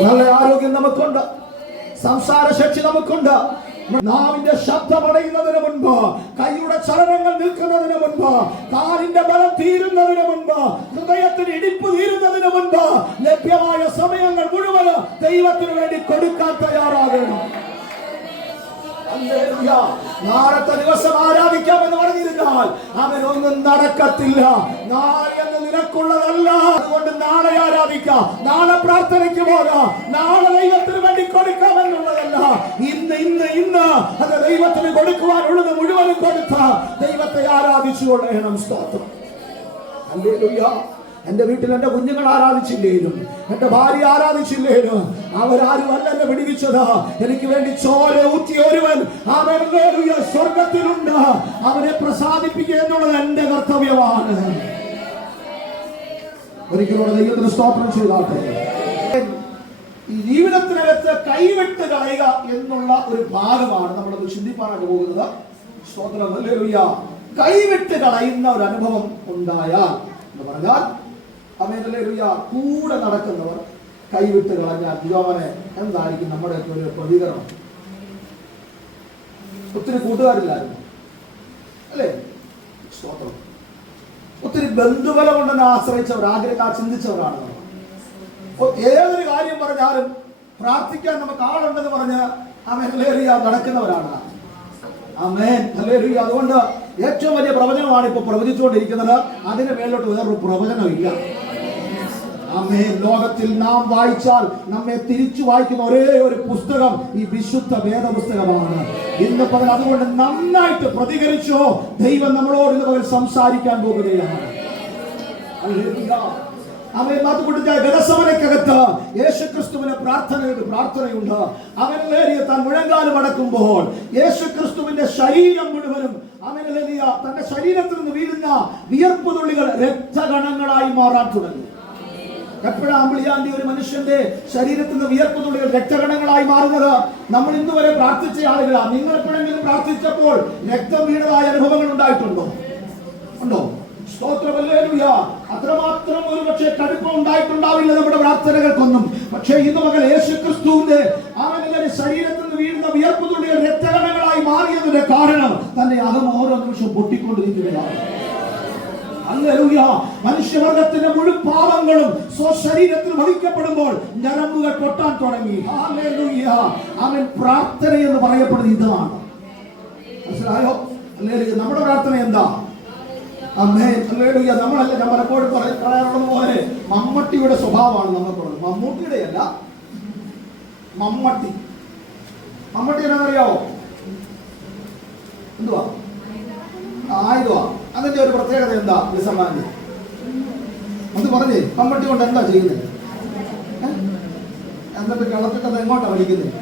നല്ല ആരോഗ്യം നമുക്കുണ്ട് സംസാര ശക്തി നമുക്കുണ്ട് നാവിന്റെ ശബ്ദം അടയുന്നതിന് മുൻപ് കൈയുടെ ചലനങ്ങൾ നിൽക്കുന്നതിന് മുൻപ് കാലിന്റെ ബലം തീരുന്നതിന് മുൻപ് ഹൃദയത്തിന് ഇടിപ്പ് തീരുന്നതിന് മുൻപ് ലഭ്യമായ സമയങ്ങൾ മുഴുവൻ ദൈവത്തിന് വേണ്ടി കൊടുക്കാൻ തയ്യാറാകണം. നാളത്തെ ദിവസം ആരാധിക്കാമെന്ന് പറഞ്ഞിരുന്നാൽ അവൻ ഒന്നും നടക്കത്തില്ല. നാളെ നിനക്കുള്ളതല്ല. അതുകൊണ്ട് നാളെ ആരാധിക്കാം. നാളെ പ്രാർത്ഥനയ്ക്ക് പോകാം. നാളെ ദൈവത്തിന് വേണ്ടി കൊടുക്കാമെന്നുള്ളതല്ല ഇന്ന് ഇന്ന് ഇന്ന് അത് ദൈവത്തിന് കൊടുക്കുവാനുള്ളത് മുഴുവനും കൊടുത്ത ദൈവത്തെ ആരാധിച്ചു കൊള്ളണം സ്തോത്രം. ഹല്ലേലൂയ. എന്റെ വീട്ടിൽ എന്റെ കുഞ്ഞുങ്ങൾ ആരാധിച്ചില്ലേലും എന്റെ ഭാര്യ ആരാധിച്ചില്ലേലും അവരാരും അല്ല എന്നെ പിടിവിച്ചത്. എനിക്ക് വേണ്ടി ചോര ഊറ്റിയ ഒരുവൻ അവരുടെ സ്വർഗത്തിലുണ്ട്. അവരെ പ്രസാദിപ്പിക്കുക എന്നുള്ളത് എന്റെ കർത്തവ്യമാണ്. ഒരിക്കലൂടെ ദൈവത്തിന് സ്തോത്രം ചെയ്താട്ടെ. ഈ ജീവിതത്തിനകത്ത് കൈവിട്ട് കളയുക എന്നുള്ള ഒരു ഭാഗമാണ് നമ്മളത് ചിന്തിപ്പാനായിട്ട് പോകുന്നത്. സ്തോത്രം. കൈവിട്ട് കളയുന്ന ഒരു അനുഭവം ഉണ്ടായാൽ എന്ന് പറഞ്ഞാൽ അമേലുയ കൂടെ നടക്കുന്നവർ കൈവിട്ട് കളഞ്ഞാൽ യുവമനെ എന്തായിരിക്കും നമ്മുടെ ഒരു പ്രതികരണം? ഒത്തിരി കൂട്ടുകാരില്ലായിരുന്നു. അല്ലേ? സ്തോത്രം. ഒത്തിരി ബന്ധുബലം കൊണ്ടെന്നെ ആശ്രയിച്ചവർ ആഗ്രഹക്കാർ ചിന്തിച്ചവരാണ് ഏതൊരു കാര്യം പറഞ്ഞാലും പ്രാർത്ഥിക്കാൻ നമുക്ക് ആളുണ്ടെന്ന് പറഞ്ഞ് ഹല്ലേലൂയ നടക്കുന്നവരാണ്. ആമേൻ ഹല്ലേലൂയ. അതുകൊണ്ട് ഏറ്റവും വലിയ പ്രവചനമാണ് ഇപ്പോൾ പ്രവചിച്ചുകൊണ്ടിരിക്കുന്നത്. അതിന് മേലോട്ട് വേറൊരു പ്രവചനം ഇല്ല ആമേൻ ലോകത്തിൽ നാം വായിച്ചാൽ നമ്മെ തിരിച്ചു വായിക്കുന്ന ഒരേ ഒരു പുസ്തകം ഈ വിശുദ്ധ വേദപുസ്തകമാണ്. ഇന്ന് പകൽ അതുകൊണ്ട് നന്നായിട്ട് പ്രതികരിച്ചോ ദൈവം നമ്മളോട് ഇന്ന് പകൽ സംസാരിക്കാൻ പോകുകയാണ്. അവൻ അതുകൊണ്ട് ഗതസമനക്കകത്ത് യേശുക്രിസ്തുവിന് പ്രാർത്ഥനയുണ്ട് പ്രാർത്ഥനയുണ്ട്. അവൻ നേരിയ താൻ മുഴങ്കാലം അടക്കുമ്പോൾ യേശുക്രിസ്തുവിന്റെ ശരീരം മുഴുവനും അവനിലേറിയ തന്റെ ശരീരത്തിൽ നിന്ന് വീഴുന്ന വിയർപ്പ് തുള്ളികൾ രക്തഗണങ്ങളായി മാറാൻ തുടങ്ങി. എപ്പോഴാണ് അമ്പിളിയാന്റെ ഒരു മനുഷ്യന്റെ ശരീരത്തിൽ നിന്ന് വിയർപ്പ് തുള്ളികൾ മാറുന്നത്? നമ്മൾ ഇന്നുവരെ പ്രാർത്ഥിച്ച ആളുകളാണ് നിങ്ങൾ എപ്പോഴെങ്കിലും പ്രാർത്ഥിച്ചപ്പോൾ രക്തം വീണതായ അനുഭവങ്ങൾ ഉണ്ടായിട്ടുണ്ടോ? ഉണ്ടോ? അത്രമാത്രം ഒരു പക്ഷേ കടുപ്പം ഉണ്ടായിട്ടുണ്ടാവില്ല നമ്മുടെ പ്രാർത്ഥനകൾക്കൊന്നും. പക്ഷേ ഇന്ന് മകൾ യേശു ക്രിസ്തുവിന്റെ അവന്റെ ശരീരത്തിൽ നിന്ന് വീഴുന്ന വിയർപ്പ് തുള്ളികൾ രക്തഗണങ്ങളായി മാറിയതിന്റെ കാരണം തന്റെ അകം ഓരോ നിമിഷവും പൊട്ടിക്കൊണ്ടിരിക്കുകയാണ്. മനുഷ്യവർഗത്തിന്റെ മുഴുവൻ പാവങ്ങളും സ്വശരീരത്തിൽ വഹിക്കപ്പെടുമ്പോൾ ഞരമ്പുകൾ പൊട്ടാൻ തുടങ്ങി. അവൻ പ്രാർത്ഥന എന്ന് പറയപ്പെടുന്നത് ഇതാണ്. മനസ്സിലായോ? അല്ലേ നമ്മുടെ പ്രാർത്ഥന എന്താ? അമ്മേ ഹല്ലേലൂയ. നമ്മളല്ല ഞാൻ പലപ്പോഴും പറ- പറയാറുള്ളത് പോലെ മമ്മട്ടിയുടെ സ്വഭാവമാണ് നമ്മൾ മമ്മൂട്ടിയുടെ അല്ല. മമ്മട്ടി. മമ്മട്ടി എന്നാണെന്നറിയാവോ എന്തുവാ? ആയുധമാ. അതിന്റെ ഒരു പ്രത്യേകത എന്താ ലിസമാന്റെ അത് പറഞ്ഞേ മമ്മട്ടി കൊണ്ട് എന്താ ചെയ്യുന്നത്? എന്നിട്ട് കിളത്തിട്ടത് എങ്ങോട്ടാ വലിക്കുന്നത്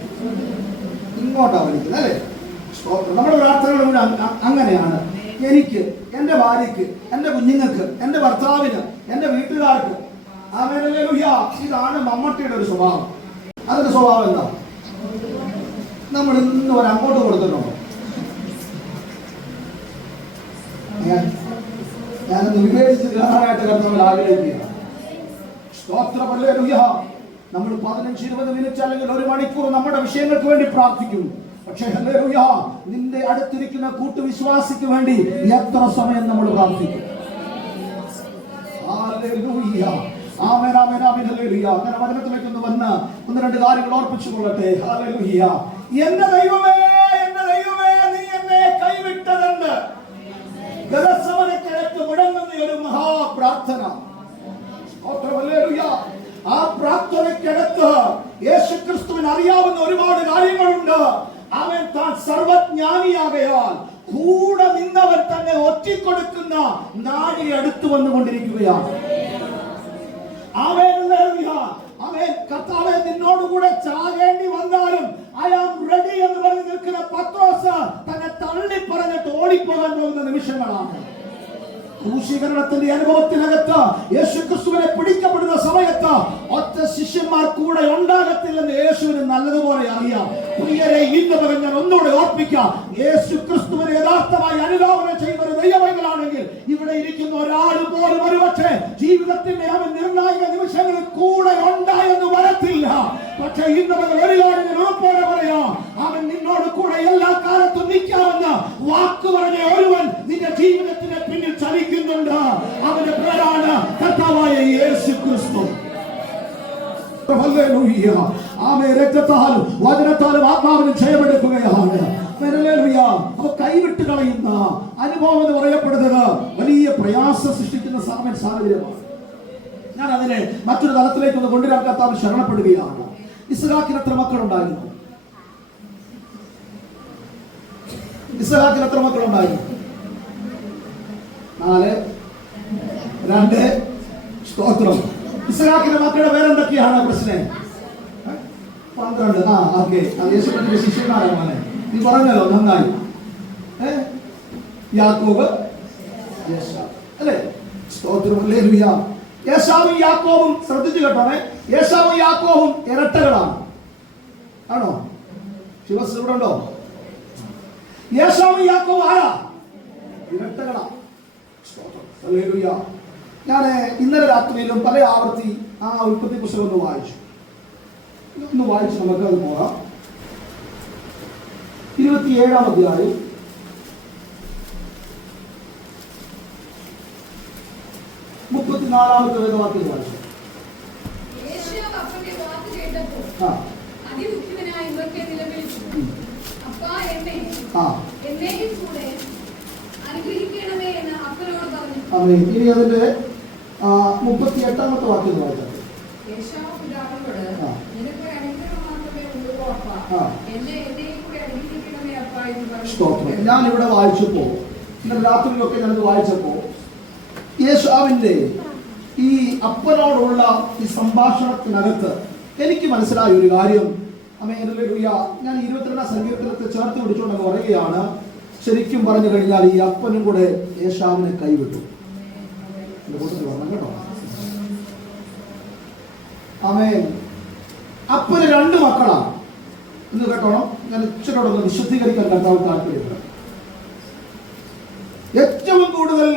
ഇങ്ങോട്ടാ വലിക്കുന്നത് അല്ലേ. നമ്മുടെ പ്രാർത്ഥനകൾ അ- അങ്ങനെയാണ്. എനിക്ക് എന്റെ ഭാര്യക്ക് എന്റെ കുഞ്ഞുങ്ങൾക്ക് എന്റെ ഭർത്താവിന് എന്റെ വീട്ടുകാർക്ക് ഇതാണ് മമ്മട്ടിയുടെ ഒരു സ്വഭാവം. അതിന്റെ സ്വഭാവം എന്താ? നമ്മൾ ഇന്ന് ഒരു അങ്ങോട്ട് കൊടുത്തിട്ടുണ്ടോ? ഞാൻ ഞാനൊന്ന് വിവേചിച്ച് കാണാനായിട്ട് കർത്തവൽ ആഗ്രഹിക്കുക സ്തോത്രമല്ലേലൂയ നമ്മൾ പതിനഞ്ച് ഇരുപത് മിനിറ്റ് അല്ലെങ്കിൽ ഒരു മണിക്കൂർ നമ്മുടെ വിഷയങ്ങൾക്ക് വേണ്ടി പ്രാർത്ഥിക്കും പക്ഷേ ഹല്ലേലൂയ നിന്റെ അടുത്തിരിക്കുന്ന കൂട്ടുവിശ്വാസിക്ക് വേണ്ടി എത്ര സമയം നമ്മൾ പ്രാർത്ഥിക്കും ഹല്ലേലൂയ. ആമേൻ, ആമേൻ, ആമേൻ, ഹല്ലേലൂയ. അങ്ങനെ വചനത്തിലേക്ക് ഒന്ന് വന്ന് ഒന്ന് രണ്ട് കാര്യങ്ങൾ ഓർപ്പിച്ചു കൊള്ളട്ടെ ഹല്ലേലൂയ. എന്റെ ദൈവമേ ഗതസമനക്കകത്ത് മുടങ്ങുന്ന ഒരു മഹാപ്രാർത്ഥന. ആ പ്രാർത്ഥനയ്ക്കകത്ത് യേശുക്രിസ്തുവിന് അറിയാവുന്ന ഒരുപാട് കാര്യങ്ങളുണ്ട് അവൻ താൻ സർവജ്ഞാനിയാകയാൽ കൂടെ നിന്നവൻ തന്നെ ഒറ്റിക്കൊടുക്കുന്ന നാടി അടുത്തു വന്നുകൊണ്ടിരിക്കുകയാണ് ഹല്ലേലൂയ. ആമേൻ. കർത്താവേ നിന്നോടുകൂടെ ചാകേണ്ടി വന്നാലും ഐ ആം റെഡി എന്ന് പറഞ്ഞ് നിൽക്കുന്ന പത്രോസ് തള്ളി പറഞ്ഞിട്ട് ഓടിപ്പോകാൻ പോകുന്ന നിമിഷങ്ങളാണ്. ക്രൂശീകരണത്തിന്റെ അനുഭവത്തിനകത്ത് യേശുക്രിസ്തുവിനെ പിടിക്കപ്പെടുന്ന സമയത്ത് ഒറ്റ ശിഷ്യന്മാർ കൂടെ ഉണ്ടാകത്തില്ലെന്ന് യേശുവിന് നല്ലതുപോലെ അറിയാം. പ്രിയരെ ഇന്ന് പറഞ്ഞ ഒന്നുകൂടെ ഓർപ്പിക്കാം. യേശു ക്രിസ്തുവിനെ യഥാർത്ഥമായി അനുലോപനം ചെയ്യുന്ന ദൈവങ്ങളാണെങ്കിൽ ഇവിടെ ഇരിക്കുന്ന ഒരാൾ പോലും ഒരുപക്ഷെ ജീവിതത്തിന്റെ അവൻ നിർണായക നിമിഷങ്ങളിൽ കൂടെ ഉണ്ടായെന്ന് വരത്തില്ല. പക്ഷെ ഇന്ന് മുതൽ ഒരു ഉറപ്പോടെ പറയാം. അവൻ നിന്നോട് കൂടെ എല്ലാ കാലത്തും നിൽക്കാമെന്ന് വാക്ക് പറഞ്ഞ ആമേ രക്തത്താൽ വചനത്താലും ആത്മാവിനും ജയമെടുക്കുകയാണ്. അപ്പൊ കൈവിട്ട് കളയുന്ന അനുഭവം എന്ന് പറയപ്പെടുന്നത് വലിയ പ്രയാസം സൃഷ്ടിക്കുന്ന സമയ സാഹചര്യമാണ്. ഞാൻ അതിനെ മറ്റൊരു തലത്തിലേക്ക് ഒന്ന് കൊണ്ടുവരാൻ കർത്താവ് ശരണപ്പെടുകയാണ്. ഇസ്ഹാക്കിന് എത്ര മക്കളുണ്ടായിരുന്നു? ഇസ്ഹാക്കിന് എത്ര മക്കളുണ്ടായിരുന്നു? നാല് രണ്ട് സ്തോത്രം. ഇസ്ഹാക്കിന്റെ മക്കളുടെ പേരെന്തൊക്കെയാണ് പ്രശ്നം? പന്ത്രണ്ട്. ആ ഓക്കെ. യേശുവിന്റെ ശിഷ്യന്മാരാണ് മോനെ. നീ പറഞ്ഞല്ലോ നന്നായി. ഏ? യാക്കോബ്. അല്ലേ? സ്തോത്രം ഹല്ലേലൂയ. യേശാവും യാക്കോവും ശ്രദ്ധിച്ചു കേട്ടോണേ യേശാവും യാക്കോവും ഇരട്ടകളാണ്. ആണോ? ശിവസ് ഇവിടെ ഉണ്ടോ? യേശാവും യാക്കോവും ആരാ? ഇരട്ടകളാ. സ്തോത്രം. ഞാൻ ഇന്നലെ രാത്രിയിലും പല ആവർത്തി ആ ഉൽപ്പത്തി പുസ്തകം ഒന്ന് വായിച്ചു. ഒന്ന് വായിച്ച് നമുക്ക് അത് പോകാം ഇരുപത്തിയേഴാം അധ്യായം. മുപ്പത്തിനാലാമത്തെ വേദവാക്യം വായിച്ചു. ആ. ആ. ഇനി അതിന്റെ മുപ്പത്തി എട്ടാമത്തെ വാക്യം സ്തോത്രം. ഞാൻ ഇവിടെ വായിച്ചപ്പോ ഇന്നലെ രാത്രിയിലൊക്കെ ഞാനത് വായിച്ചപ്പോ യേശാവിന്റെ ഈ അപ്പനോടുള്ള ഈ സംഭാഷണത്തിനകത്ത് എനിക്ക് മനസ്സിലായ ഒരു കാര്യം. അമേലുയ ഞാൻ ഇരുപത്തിരണ്ടാം സങ്കീർത്തനത്തെ ചേർത്ത് പിടിച്ചുകൊണ്ട് പറയുകയാണ്. ശരിക്കും പറഞ്ഞു കഴിഞ്ഞാൽ ഈ അപ്പനും കൂടെ യേശാവിനെ കൈവിട്ടു. കൂട്ടത്തിൽ കേട്ടോ അമേൻ അപ്പന് രണ്ട് മക്കളാണ്. എന്ന് കേട്ടോണം. ഞാൻ ഇച്ചിരോടൊന്ന് വിശുദ്ധീകരിക്കാൻ കർത്താവ് താല്പര്യം ഏറ്റവും കൂടുതൽ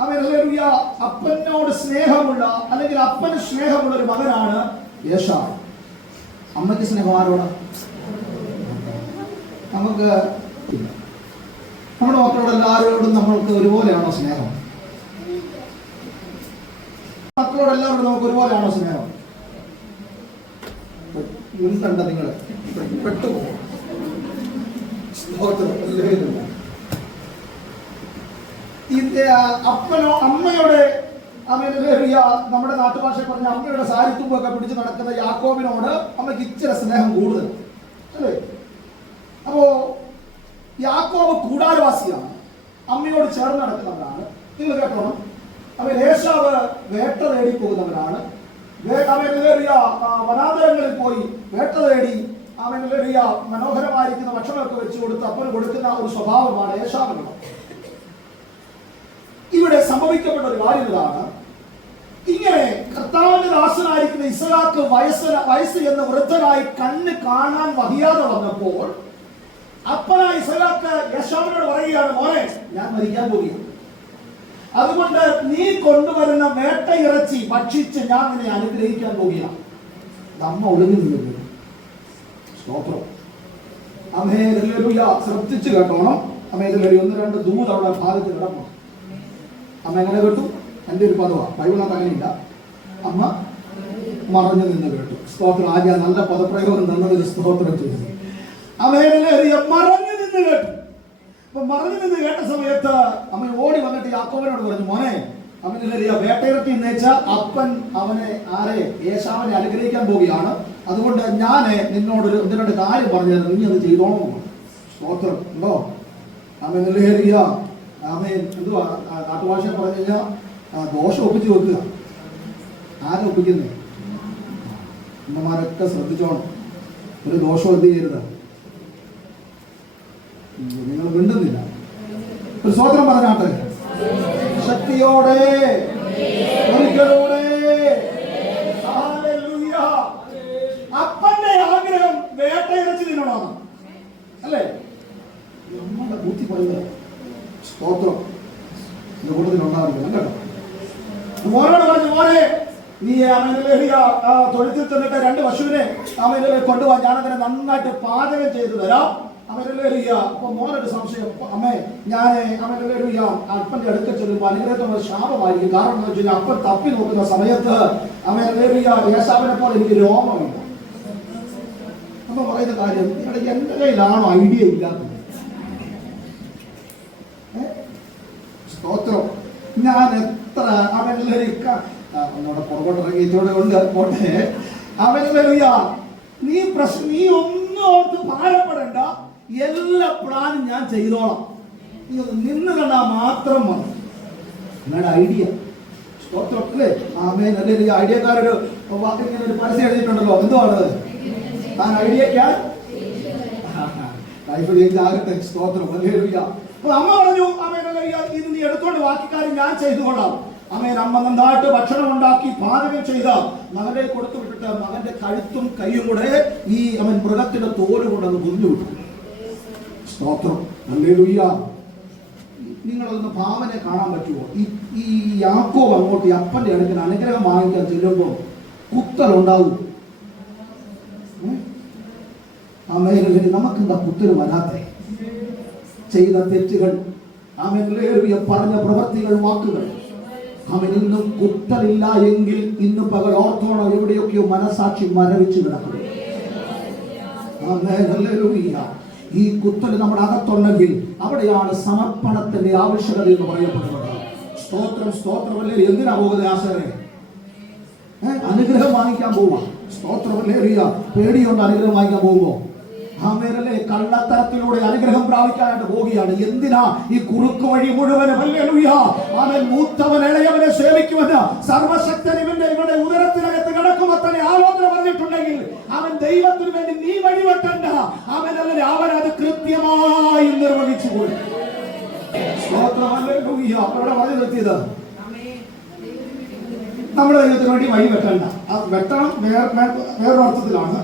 ഹല്ലേലൂയ അപ്പനോട് സ്നേഹമുള്ള അല്ലെങ്കിൽ അപ്പന് സ്നേഹമുള്ള ഒരു മകനാണ് യേശാ അമ്മയ്ക്ക് സ്നേഹം ആരോട്? നമുക്ക്. നമ്മുടെ മക്കളോട് എല്ലാവരോടും നമ്മൾക്ക് ഒരുപോലെയാണോ സ്നേഹം? മക്കളോട് എല്ലാവരോടും നമുക്ക് ഒരുപോലെയാണോ സ്നേഹം? എന്തണ്ട നിങ്ങൾ അപ്പനോ അമ്മയുടെ നമ്മുടെ നാട്ടുഭാഷ പറഞ്ഞ അമ്മയുടെ സാരിത്തുമ്പൊക്കെ പിടിച്ച് നടക്കുന്ന യാക്കോബിനോട് അമ്മയ്ക്ക് ഇച്ചിരി സ്നേഹം കൂടുതൽ. അല്ലേ? അപ്പോ യാക്കോബ് കൂടാരവാസിയാണ്. അമ്മയോട് ചേർന്ന് നടക്കുന്നവരാണ്. നിങ്ങൾ കേട്ടോണം. അവൻ ഏശാവ് വേട്ട തേടി പോകുന്നവനാണ് ഏറിയ വനാന്തരങ്ങളിൽ പോയി വേട്ട തേടി അവൻ ഏറിയ മനോഹരമായിരിക്കുന്ന ഭക്ഷണമൊക്കെ വെച്ച് കൊടുത്ത് അപ്പന് കൊടുക്കുന്ന ഒരു സ്വഭാവമാണ് ഏഷാവിനുള്ളത് ഇവിടെ സംഭവിക്കപ്പെട്ട ഒരു കാര്യം ഇതാണ്. ഇങ്ങനെ കർത്താവിന്റെ ദാസനായിരിക്കുന്ന ഇസഹാക്ക് വയസ്സ് വയസ്സ് എന്ന വൃദ്ധനായി കണ്ണ് കാണാൻ വഹിയാതെ വന്നപ്പോൾ അപ്പനായ ഇസഹാക്ക് യശാവിനോട് പറയുകയാണ് മോനെ ഞാൻ മരിക്കാൻ പോവുകയാണ്. അതുകൊണ്ട് നീ കൊണ്ടുവരുന്ന വേട്ട ഇറച്ചി ഭക്ഷിച്ച് ഞാൻ നിന്നെ അനുഗ്രഹിക്കാൻ പോവുകയാണ്. നമ്മ ഒളിഞ്ഞു നിന്നു സ്തോത്രം. അമ്മേ ഹല്ലേലൂയ. ശ്രദ്ധിച്ചു കേട്ടോണം. അമ്മേ ഹല്ലേലൂയ. ഒന്ന് രണ്ട് ദൂത് അവിടെ ഭാഗത്ത് കിടക്കണം അമ്മ എങ്ങനെ കേട്ടു? എന്റെ ഒരു പദമാണ് ബൈബിളിനകത്ത് അങ്ങനെയില്ല. അമ്മ മറഞ്ഞു നിന്ന് കേട്ടു. സ്തോത്രം. ആദ്യ നല്ല പദപ്രയോഗം തന്നതിന് സ്തോത്രം ചെയ്തു. അമ്മേറിയ മറഞ്ഞു നിന്ന് കേട്ടു. അപ്പൊ മറഞ്ഞു നിന്ന് കേട്ട സമയത്ത് അമ്മ ഓടി വന്നിട്ട് യാക്കോബനോട് പറഞ്ഞു മോനെ അവനെറിയ വേട്ടയിറക്കി എന്നേച്ച അപ്പൻ അവനെ ആരെ യേശാവിനെ അനുഗ്രഹിക്കാൻ പോവുകയാണ്. അതുകൊണ്ട് ഞാൻ നിന്നോടൊരു ഒന്ന് രണ്ട് കാര്യം പറഞ്ഞു തരുന്നു നീ അത് ചെയ്തോളൂ. സ്തോത്രം. ഉണ്ടോ? അമ്മ ആമേൻ എന്തുവാ? ആ, നാട്ടുഭാഷ പറഞ്ഞു കഴിഞ്ഞാൽ ദോഷം ഒപ്പിച്ച് വെക്കുക. ആരും ഒപ്പിക്കുന്നേ? അമ്മമാരൊക്കെ ശ്രദ്ധിച്ചോണം. ഒരു ദോഷം എന്ത് ചെയ്യരുത്. നിങ്ങൾ മിണ്ടുന്നില്ല. ഒരു സ്വോത്രം പറഞ്ഞാട്ടെ ശക്തിയോടെ. അപ്പന്റെ ആഗ്രഹം വേട്ടയിറച്ചി തിന്നണമെന്ന് അല്ലേ? നമ്മുടെ ബുദ്ധി പറയുന്നത് സ്തോത്രം. എന്റെ തൊഴുത്തിൽ തന്നിട്ട് രണ്ട് പശുവിനെ അവനെ കൊണ്ടുപോകാൻ അങ്ങനെ നന്നായിട്ട് പാചകം ചെയ്തു തരാം. സംശയം. അമ്മേ ഞാൻ അപ്പന്റെ അടുത്ത് ചെല്ലുമ്പോൾ അനുഗ്രഹത്തിനുള്ള ശാപമായിരിക്കും കാരണം അപ്പൻ തപ്പി നോക്കുന്ന സമയത്ത് യേശാവിനെ പോലെ എനിക്ക് രോമമില്ല അപ്പൊ പറയുന്ന കാര്യം നിങ്ങളുടെ എന്റെ കയ്യിലാണോ ഐഡിയ ഇല്ലാത്തത്? സ്തോത്രം. ഞാൻ എത്ര അവനിലൊരുക്ക ഒന്നോടെ ഇറങ്ങിയിട്ടോടെ കൊണ്ട് പോട്ടെ. നീ പ്രശ്നം നീ ഒന്നും ഓർത്ത് ഭാരപ്പെടണ്ട എല്ലാ പ്ലാനും ഞാൻ ചെയ്തോളാം. നിന്ന് കണ്ടാ മാത്രം മതി. നിങ്ങളുടെ ഐഡിയ. സ്തോത്രം അല്ലേ ആമേൻ. അല്ലേ ഈ ഐഡിയക്കാരൊരു ഇങ്ങനെ ഒരു പരസ്യം എഴുതിയിട്ടുണ്ടല്ലോ. എന്തുവാണ് താൻ ഐഡിയക്കാർ ലൈഫ് സ്തോത്രം. ഹല്ലേലൂയ അപ്പോൾ അമ്മ പറഞ്ഞു ഹല്ലേലൂയ ഇത് നീ എടുത്തോണ്ട് ബാക്കിക്കാര്യം ഞാൻ ചെയ്തുകൊള്ളാം. അമ്മേൻ അമ്മ നന്നായിട്ട് ഭക്ഷണം ഉണ്ടാക്കി പാചകം ചെയ്ത മകനെ കൊടുത്തു വിട്ടിട്ട് മകന്റെ കഴുത്തും കൈയും കൂടെ ഈ അവൻ മൃഗത്തിന്റെ തോൽ കൊണ്ടങ്ങ് മുറിഞ്ഞു വിട്ടു. സ്തോത്രം. ഹല്ലേലൂയ. നിങ്ങളൊന്ന് ഭാവനെ കാണാൻ പറ്റുമോ? ഈ ഈ യാക്കോബ് അങ്ങോട്ട് ഈ അപ്പന്റെ അടുക്കൽ അനുഗ്രഹം വാങ്ങിക്കാൻ ചെല്ലുമ്പോൾ കുത്തലുണ്ടാവും? ആമേനുള്ളവര് നമുക്കെന്താ കുത്തൽ വരാത്തെ? ചെയ്ത തെറ്റുകൾ. ആമേനുള്ളവര് പറഞ്ഞ പ്രവർത്തികൾ വാക്കുകൾ. അവൻ ഇന്നും കുത്തലില്ല എങ്കിൽ ഇന്ന് പകൽ ഓർത്തോണം എവിടെയൊക്കെയോ മനസാക്ഷി മരവിച്ചു കിടക്കുന്നു. ആമേൻ, ഹല്ലേലൂയ. ഈ കുത്തൽ നമ്മുടെ അകത്തുണ്ടെങ്കിൽ അവിടെയാണ് സമർപ്പണത്തിന്റെ ആവശ്യകത എന്ന് പറയപ്പെടുന്നത്. സ്തോത്രം സ്തോത്രമല്ലേ? എന്തിനാ പോകുന്നത് ആശരെ അനുഗ്രഹം വാങ്ങിക്കാൻ പോവാ. സ്തോത്രമല്ലേ അറിയ? പേടിയുണ്ട് അനുഗ്രഹം വാങ്ങിക്കാൻ പോകുമ്പോ. ആമേനല്ലേ കള്ളത്തരത്തിലൂടെ അനുഗ്രഹം പ്രാപിക്കാനായിട്ട് പോവുകയാണ്. എന്തിനാ ഈ കുറുക്ക് വഴി മുഴുവനും? മൂത്തവൻ ഇളയവനെ സേവിക്കുമെന്ന് സർവശക്തൻ ഇവന്റെ ഇവിടെ ഉദരത്തിനകത്ത് കിടക്കുമ്പോ തന്നെ ആലോചന പറഞ്ഞിട്ടുണ്ടെങ്കിൽ അവൻ ദൈവത്തിന് വേണ്ടി നീ വഴിവെട്ടണ്ട. അല്ലെങ്കിൽ അവൻ അത് കൃത്യമായി നിർവഹിച്ചു പോയി അവിടെ പറഞ്ഞു നിർത്തിയത്. നമ്മുടെ ദൈവത്തിന് വേണ്ടി വഴി വെട്ടണ്ട ആ വെട്ടണം വേറെ വേറൊരു അർത്ഥത്തിലാണ്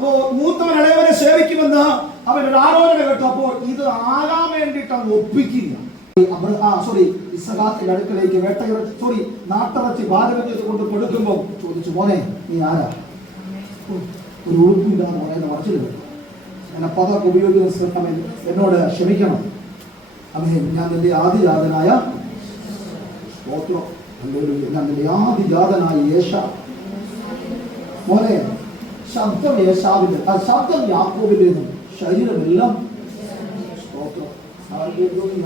അപ്പോ മൂത്തവൻ ഇളയവനെ സേവിക്കുമെന്ന് അവൻ ഒരു ആലോചന കേട്ടു. അപ്പോ ഇത് ആകാൻ വേണ്ടിയിട്ട് അങ്ങ് ആ സോറി ഇസഹാത്തിന്റെ അടുക്കലേക്ക് സോറി നാട്ടിറച്ചി പാചകം ചെയ്ത് കൊണ്ട് കൊടുക്കുമ്പോൾ ചോദിച്ചു മോനെ നീ ആരാ? ഒരു ഉറുപ്പില്ലാതെ മോനെ എന്നെ ഉപയോഗിക്കുന്ന എന്നോട് ക്ഷമിക്കണം. അതെ ഞാൻ നിന്റെ ആദിജാതനായ. ഞാൻ നിന്റെ ആദിജാതനായ യേശ. മോനെ ശബ്ദം യേശാവിന്റെ ആ ശബ്ദം യാക്കോബിന്റേതും ശരീരമെല്ലാം മുഴുവൻ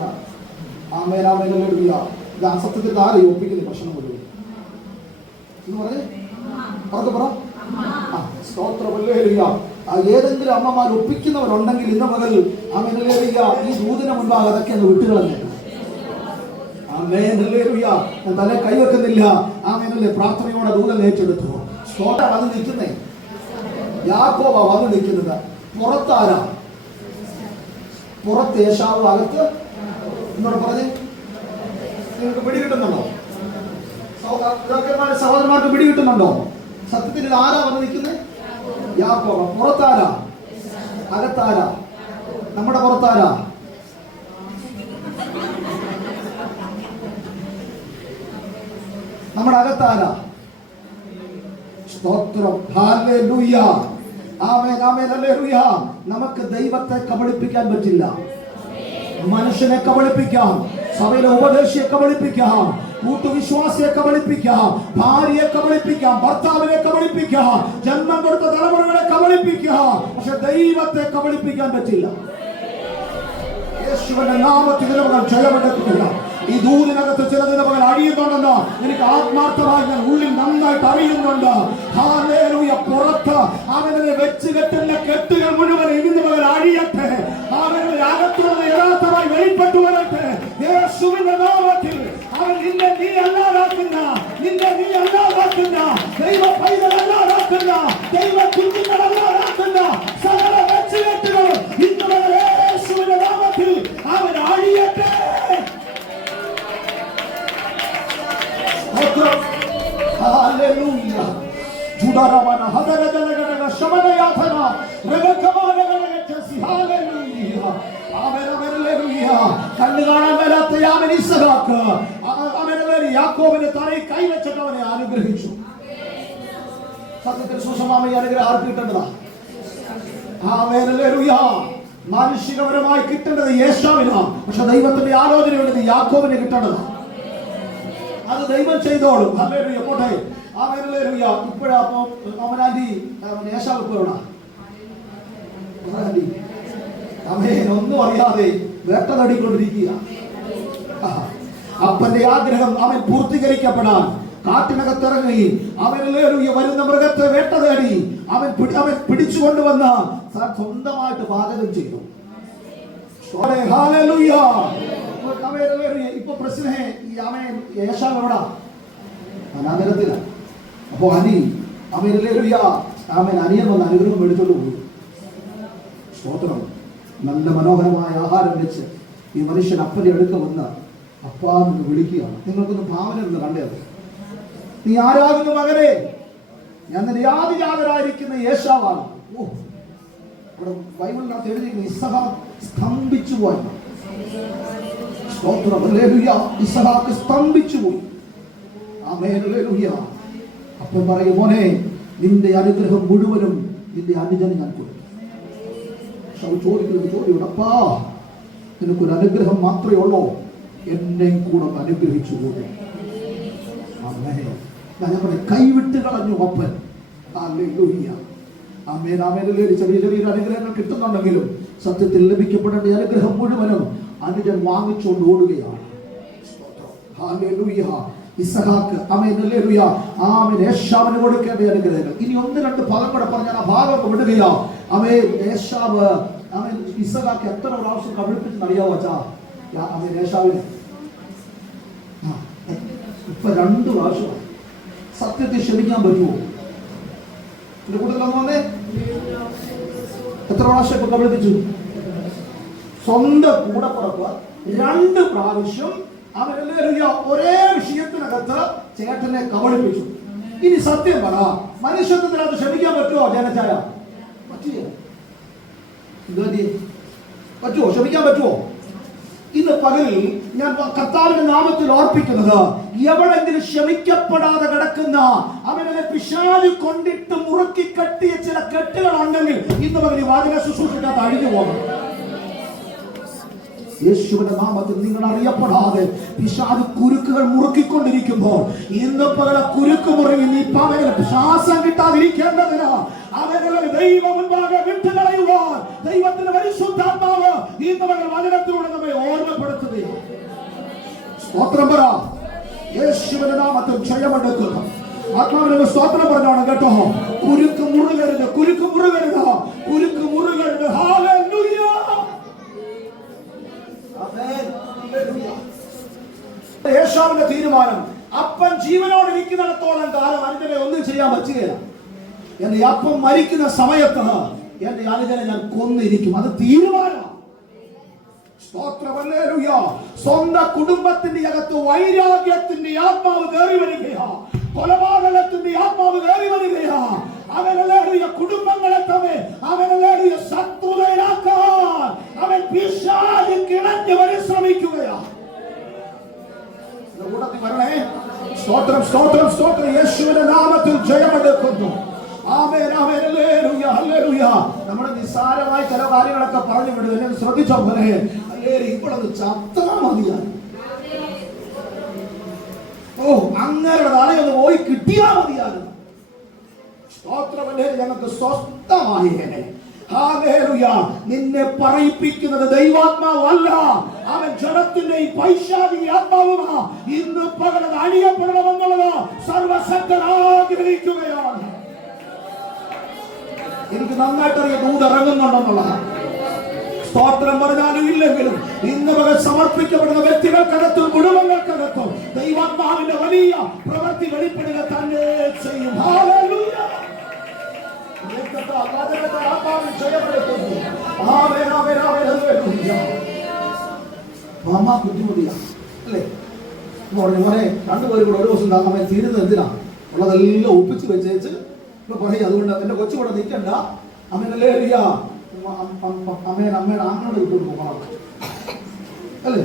പറ. ഏതെങ്കിലും അമ്മമാർ ഒപ്പിക്കുന്നവരുണ്ടെങ്കിൽ ഇന്ന് മുതൽ ആമേൻ, ഈ ദൂതിന് മുൻപാകെ അതൊക്കെ ഒന്ന് വിട്ടുകളഞ്ഞു. ഞാൻ തലേ കൈവെക്കുന്നില്ല ആമേനല്ലേ പ്രാർത്ഥനയോടെ ദൂതം ഏറ്റെടുത്തു. സ്തോത്രം അത് നിൽക്കുന്നേ. യാക്കോബ വന്ന് നിൽക്കുന്നത്. പുറത്താരാ? പുറത്ത് യേശാവ് അകത്ത്? എന്നോട് പറഞ്ഞേ? നിങ്ങൾക്ക് പിടികിട്ടുന്നുണ്ടോ സഹോദരന്മാരെ സഹോദരന്മാർക്ക് പിടികിട്ടുന്നുണ്ടോ സത്യത്തിൽ ആരാ വന്ന് നിൽക്കുന്നത്? യാക്കോബ. പുറത്താരാ? അകത്താരാ? നമ്മുടെ പുറത്താരാ? നമ്മുടെ അകത്താരാ? സ്തോത്രം. ഹാലേ ഹല്ലേലൂയ. നമുക്ക് ദൈവത്തെ കബളിപ്പിക്കാൻ പറ്റില്ല. മനുഷ്യനെ കബളിപ്പിക്കാം. സഭയിലെ ഉപദേശിയെ കബളിപ്പിക്കാം. കൂട്ടുവിശ്വാസിയെ കബളിപ്പിക്കാം. ഭാര്യയെ കബളിപ്പിക്കാം. ഭർത്താവിനെ കബളിപ്പിക്കാം. ജന്മം കൊടുത്ത തലമുറകളെ കബളിപ്പിക്കാം. പക്ഷെ ദൈവത്തെ കബളിപ്പിക്കാൻ പറ്റില്ല. യേശുവിന്റെ നാമത്തിൽ നമ്മൾ ജയമെടുക്കുന്നില്ല ഈ ദൂരിനകത്ത് ചിലതിന് ദിനമകൾ അഴിയുന്നുണ്ടെന്ന് എനിക്ക് ആത്മാർത്ഥമായി ഞാൻ ഉള്ളിൽ നന്നായിട്ട് അറിയുന്നുണ്ട്. പുറത്ത് അവനെ വെച്ച് കെട്ടുന്ന കെട്ടുകൾ മുഴുവൻ ഇന്ന് മകൾ അഴിയട്ടെ അവനെ അകത്തുള്ള യഥാർത്ഥമായി വെളിപ്പെട്ടു വരട്ടെ. യേശുവിന്റെ നാമത്തിൽ അവൻ നിന്നെ നീ അല്ലാതാക്കുന്ന നിന്നെ നീ അല്ലാതാക്കുന്ന ദൈവ പൈതൽ അല്ലാതാക്കുന്ന ദൈവ കുഞ്ഞുങ്ങൾ അല്ലാതാക്കുന്ന ഹല്ലേലൂയ. ജുഡാരവന ഹദരജനഗണഗ ശമനയാഥന രഗകമാനഗണഗച്ചസി. ഹല്ലേലൂയ. ആമേൻ, ആമേൻ, ഹല്ലേലൂയ. കണ്ണ് കാണാൻ ആ- ആമേൻ, ഹല്ലേലൂയ. യാക്കോബിന്റെ തലയിൽ കൈവച്ചിട്ട് അവനെ അനുഗ്രഹിച്ചു സത്യത്തിൽ സുഷമാമ ഈ അനുഗ്രഹം ആർക്ക് കിട്ടേണ്ടതാ ആമേൻ ഹല്ലേലൂയ മാനുഷികപരമായി കിട്ടേണ്ടത് യേശാവിനാ പക്ഷെ ദൈവത്തിന്റെ ആലോചന വേണ്ടത് യാക്കോബിന് കിട്ടേണ്ടതാ അത് ദൈവം ചെയ്തോളും. ഹല്ലേലൂയ. പോട്ടെ. ആമേൻ ഹല്ലേലൂയ. ഇപ്പോഴാ ഇപ്പൊ എവിടാ അമേൻ ഒന്നും അറിയാതെ വേട്ട നടിക്കൊണ്ടിരിക്കുക. ആ, അപ്പന്റെ ആഗ്രഹം അവൻ പൂർത്തീകരിക്കപ്പെടാൻ. കാട്ടിനകത്തിറങ്ങി അവനിലേറിയ വരുന്ന മൃഗത്തെ വേട്ട തേടി അവൻ പിടി- അവൻ പിടിച്ചു കൊണ്ടുവന്ന സ്വന്തമായിട്ട് പാചകം ചെയ്തു. അപ്പോ അനി അവനിലേറിയ അവൻ അനിയൻ വന്ന് അനുഗ്രഹം മേടിച്ചോണ്ട് പോയി. സ്തോത്രം. നല്ല മനോഹരമായ ആഹാരം വെച്ച് ഈ മനുഷ്യൻ അപ്പനെ അടുക്ക വന്ന് അപ്പാ എന്ന് വിളിക്കുകയാണ്. നിങ്ങൾക്കൊന്ന് ഭാവന ഒന്ന് കണ്ടത്? നീ ആരാകുന്നു മകനെ? ഞാൻ നിന്റെ ആദിജാതരായിരിക്കുന്ന യേശാവാണ്. ഓ ഇവിടെ ബൈബിളിനകത്ത് എഴുതി ഇസഹ സ്തംഭിച്ചു പോയി. ഇസഹാക്ക് സ്തംഭിച്ചു പോയി ആമേൻ ഹല്ലേലൂയ. അപ്പം പറയും മോനെ നിന്റെ അനുഗ്രഹം മുഴുവനും നിന്റെ അനുജന് ഞാൻ കൊടുക്കും. ചോദിക്കുന്നത് ചോദ്യം നിനക്കൊരു അനുഗ്രഹം മാത്രമേ ഉള്ളൂ? എന്നെയും കൂടെ അനുഗ്രഹിച്ചു ഞാൻ പറഞ്ഞു കൈവിട്ട് കളഞ്ഞു ഒപ്പൻ ഹല്ലേലൂയ. ചെറിയ ചെറിയ അനുഗ്രഹങ്ങൾ കിട്ടുന്നുണ്ടെങ്കിലും സത്യത്തിൽ ലഭിക്കപ്പെടേണ്ട അനുഗ്രഹം മുഴുവനും അനുജൻ വാങ്ങിച്ചുകൊണ്ട് ഓടുകയാണ്. ഇസഹാക്ക് ആമേൻ ഹല്ലേലൂയ. ആമേൻ യേശാവിന് കൊടുക്കേണ്ട അനുഗ്രഹങ്ങൾ. ഇനി ഒന്ന് രണ്ട് പദം കൂടെ പറഞ്ഞാൽ ആ ഭാഗം വിടുകയില്ല ആമേൻ യേശാവ് ആമേൻ ഇസഹാക്ക് എത്ര പ്രാവശ്യം കബളിപ്പിച്ചെന്ന് അറിയാവോ അച്ഛാ? യേശാവിനെ ആ, ഇപ്പൊ രണ്ട് പ്രാവശ്യം. സത്യത്തെ ക്ഷമിക്കാൻ പറ്റുമോ? എന്റെ വന്നേ. എത്ര പ്രാവശ്യം ഇപ്പൊ കബളിപ്പിച്ചു? സ്വന്തം കൂടപ്പുറപ്പ് രണ്ട് പ്രാവശ്യം അവരെല്ലാവരും ഒരേ വിഷയത്തിനകത്ത് ചേട്ടനെ കബളിപ്പിച്ചു. ഇനി സത്യം പറ മനുഷ്യത്വത്തിനകത്ത് ക്ഷമിക്കാൻ പറ്റുമോ ജനചായ പറ്റില്ല? പറ്റുമോ? ക്ഷമിക്കാൻ പറ്റുമോ? ഇന്ന് പകലിൽ ഞാൻ കർത്താവിന്റെ നാമത്തിൽ ഓർപ്പിക്കുന്നത് എവിടെങ്കിലും ക്ഷമിക്കപ്പെടാതെ കിടക്കുന്ന അവനെ പിശാലി കൊണ്ടിട്ട് മുറുക്കി കെട്ടിയ ചില കെട്ടുകൾ ഉണ്ടെങ്കിൽ ഇന്ന് പകൽ വാചക ശുശ്രൂഷിക്കാത്ത അഴിഞ്ഞു പോകണം യേശുവിന്റെ നാമത്തിൽ നിങ്ങൾ അറിയപ്പെടാതെ പിശാദ് കുരുക്കുകൾ മുറുക്കിക്കൊണ്ടിരിക്കുമ്പോൾ ഇന്ന് പകല കുരുക്ക് മുറുകി നീ പകല ശ്വാസം കിട്ടാതിരിക്കേണ്ടതിന് അവരുടെ ദൈവം മുൻപാകെ വിട്ടുകളയുവാൻ ദൈവത്തിന്റെ പരിശുദ്ധാത്മാവ് ഇന്ന് പകൽ വചനത്തിലൂടെ നമ്മെ ഓർമ്മപ്പെടുത്തുകയാണ്. സ്തോത്രം പറ. യേശുവിന്റെ നാമത്തിൽ ക്ഷയമെടുക്കുന്നു. ആത്മാവിനെ സ്തോത്രം പറഞ്ഞാണ് കേട്ടോ. കുരുക്ക് മുറുകരുത് കുരുക്ക് മുറുകരുത് കുരുക്ക് മുറുകരുത് ഹാലൂയ യേശാവിന്റെ തീരുമാനം. അപ്പൻ ജീവനോട് ഇരിക്കുന്നിടത്തോളം കാലം അനുജനെ ഒന്നും ചെയ്യാൻ പറ്റുകയില്ല. എന്റെ അപ്പൻ മരിക്കുന്ന സമയത്ത് എന്റെ അനുജനെ ഞാൻ കൊന്നിരിക്കും. അത് തീരുമാനമാണ്. സ്വന്തം കുടുംബത്തിന്റെ അകത്ത് വൈരാഗ്യത്തിന്റെ ആത്മാവ് കയറി വരികയാ. കൊലപാതകത്തിന്റെ ആത്മാവ് കയറി വരികയാ. അവനെല്ലാവരും സ്തോത്രം സ്തോത്രം സ്തോത്രം. യേശുവിന്റെ നാമത്തിൽ ജയമെടുക്കുന്നു നമ്മുടെ നിസ്സാരമായ ചില കാര്യങ്ങളൊക്കെ പറഞ്ഞു വിടുക എന്നെ ശ്രദ്ധിച്ചോ പോലെ ഇവിടെ ചത്താ മതിയാണ് ഓ അങ്ങനെ തലയൊന്ന് പോയി കിട്ടിയാ മതിയാണ് സ്തോത്രമല്ലേ ഞങ്ങൾക്ക് ഹാലേലുയ നിന്നെ പറയിപ്പിക്കുന്നത് ദൈവാത്മാവല്ല. അവൻ ജനത്തിന്റെ ഈ പൈശാചിക ആത്മാവുമാ ഇന്ന് പകലത് അണിയപ്പെടണമെന്നുള്ളത് സർവശക്തൻ ആഗ്രഹിക്കുകയാണ് എനിക്ക് നന്നായിട്ടറിയ ദൂത് ഇറങ്ങുന്നുണ്ടെന്നുള്ളതാണ് സ്തോത്രം പറഞ്ഞാലും ഇല്ലെങ്കിലും ഇന്ന് വരെ സമർപ്പിക്കപ്പെടുന്ന വ്യക്തികൾക്കകത്തും കുടുംബങ്ങൾക്കകത്തും ദൈവാത്മാവിന്റെ വലിയ പ്രവൃത്തി വെളിപ്പെടുക തന്നെ ചെയ്യും. മോനെ രണ്ടുപേരും കൂടെ ഒരു ദിവസം താങ്ങാൻ തീരുന്നത് എന്തിനാ ഉള്ളതെല്ലാം ഒപ്പിച്ച് വെച്ചേച്ച് ഇപ്പൊ പറയും അതുകൊണ്ട് എന്റെ കൊച്ചു കൂടെ നിൽക്കണ്ട അമ്മേനല്ലേ അറിയാ അമ്മേൻ അമ്മയുടെ ആങ്ങളുടെ ഇട്ടു പോകണം അല്ലേ.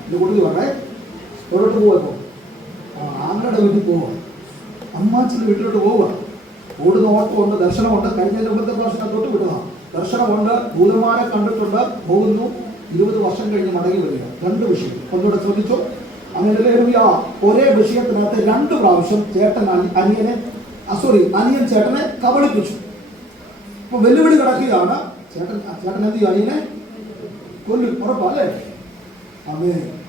എന്റെ കൂട്ടത്തിൽ പറഞ്ഞേ എവിടോട്ട് പോവാ ആങ്ങളുടെ വീട്ടിൽ പോവാ അമ്മാച്ചിന്റെ വീട്ടിലോട്ട് പോവുക ഓടുന്ന ഓട്ടമുണ്ട് ദർശനമുണ്ട്. കഴിഞ്ഞ മുമ്പത്തെ പ്രാവശ്യം തൊട്ട് വിടുന്നതാണ്. ദർശനമുണ്ട് ഭൂതന്മാരെ കണ്ടിട്ടുണ്ട് പോകുന്നു. ഇരുപത് വർഷം കഴിഞ്ഞ് മടങ്ങി വരിക. രണ്ട് വിഷയം. ഒന്നുകൂടെ ചോദിച്ചു? അങ്ങനെ ഒരേ വിഷയത്തിനകത്ത് രണ്ട് പ്രാവശ്യം ചേട്ടൻ അനിയനെ സോറി അനിയൻ ചേട്ടനെ കബളിപ്പിച്ചു. അപ്പൊ വെല്ലുവിളി കിടക്കുകയാണ്. ചേട്ടൻ ചേട്ടൻ എന്ത് അനിയനെ കൊല്ലും. ഉറപ്പല്ലേ അതെ